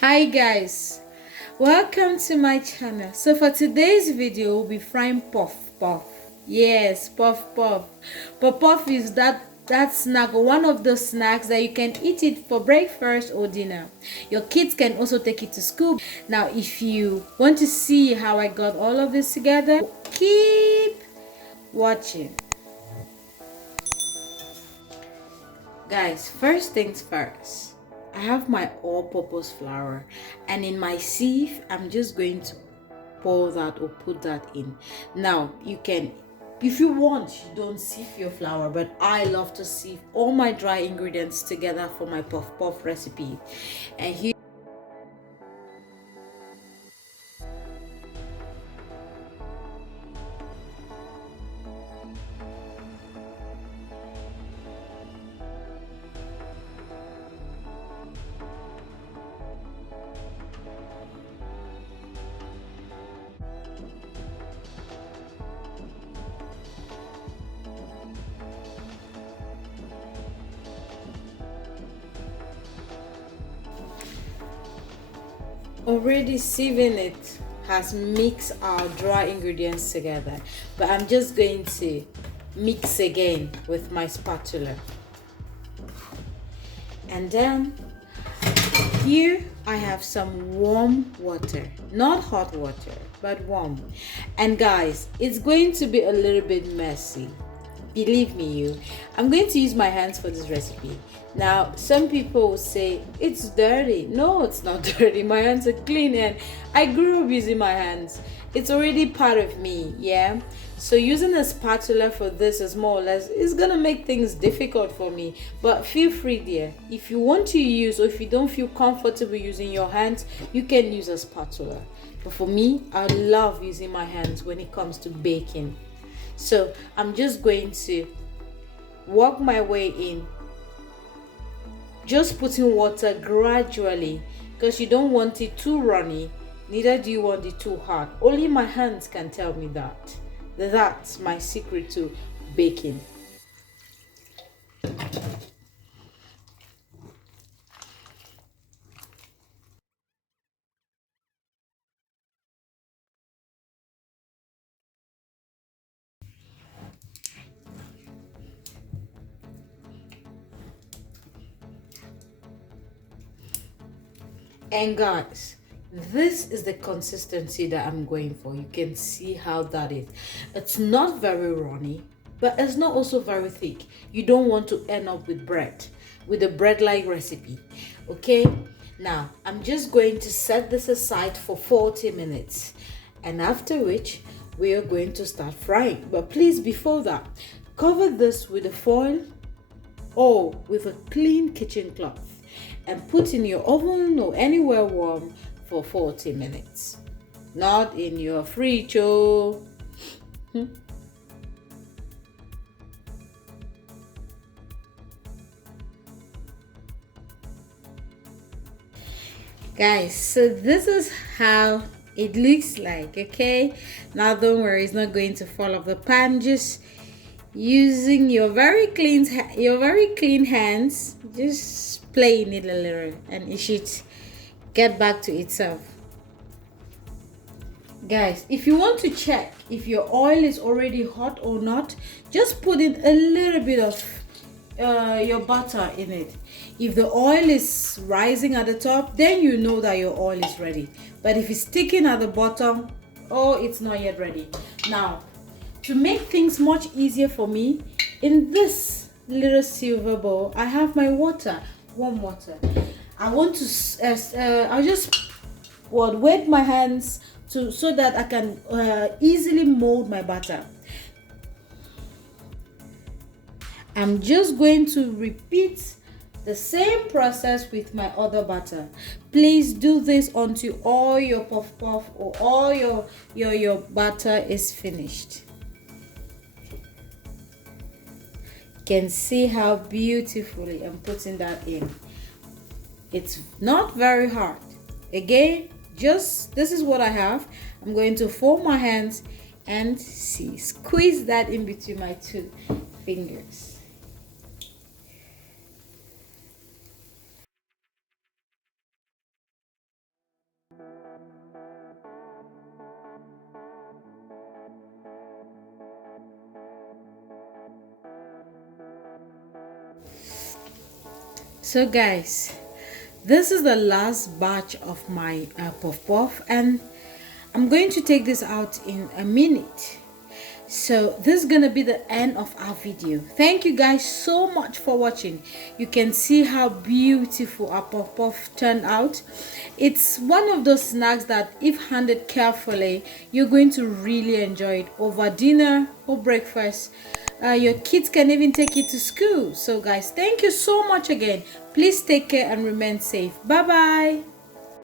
Hi guys, welcome to my channel. So for today's video we'll be frying puff puff. Yes, puff puff. Puff puff is that snack, or one of those snacks that you can eat it for breakfast or dinner. Your kids can also take it to school. Now if you want to see how I got all of this together, keep watching. Guys, first things first, I have my all-purpose flour, and in my sieve I'm just going to pour that or put that in. Now you can, if you want, you don't sieve your flour, but I love to sieve all my dry ingredients together for my puff puff recipe. And here already sieving it has mixed our dry ingredients together, but I'm just going to mix again with my spatula. And then here I have some warm water, not hot water, but warm. And guys, it's going to be a little bit messy. Believe me, I'm going to use my hands for this recipe. Now, some people will say it's dirty. No, it's not dirty. My hands are clean and I grew up using my hands. It's already part of me, yeah? So using a spatula for this is more or less, it's gonna make things difficult for me. But feel free there. If you want to use, or if you don't feel comfortable using your hands, you can use a spatula. But for me, I love using my hands when it comes to baking. So I'm just going to work my way in, just putting water gradually, because you don't want it too runny, neither do you want it too hard. Only my hands can tell me that. That's my secret to baking. And guys, this is the consistency that I'm going for. You can see how that is. It's not very runny, but it's not also very thick. You don't want to end up with a bread-like recipe. Okay, now I'm just going to set this aside for 40 minutes, and after which we are going to start frying. But please, before that, cover this with a foil or with a clean kitchen cloth and put in your oven or anywhere warm for 40 minutes. Not in your fridge. Guys, so this is how it looks like. Okay, now don't worry, it's not going to fall off the pan. Just using your very clean hands, just playing it a little, and it should get back to itself. Guys, if you want to check if your oil is already hot or not, just put in a little bit of your butter in it. If the oil is rising at the top, then you know that your oil is ready. But if it's sticking at the bottom, oh, it's not yet ready. Now, to make things much easier for me, in this little silver bowl I have my water, warm water. I want to I'll just wet my hands so that I can easily mold my butter. I'm just going to repeat the same process with my other butter. Please do this until all your puff puff or all your butter is finished. You can see how beautifully I'm putting that in. It's not very hard. Again, just this is what I have. I'm going to fold my hands and squeeze that in between my two fingers. So guys, this is the last batch of my puff puff, and I'm going to take this out in a minute. So this is gonna be the end of our video. Thank you guys so much for watching. You can see how beautiful our puff puff turned out. It's one of those snacks that if handled carefully, you're going to really enjoy it over dinner or breakfast. Your kids can even take it to school. So guys, thank you so much again. Please take care and remain safe. Bye bye.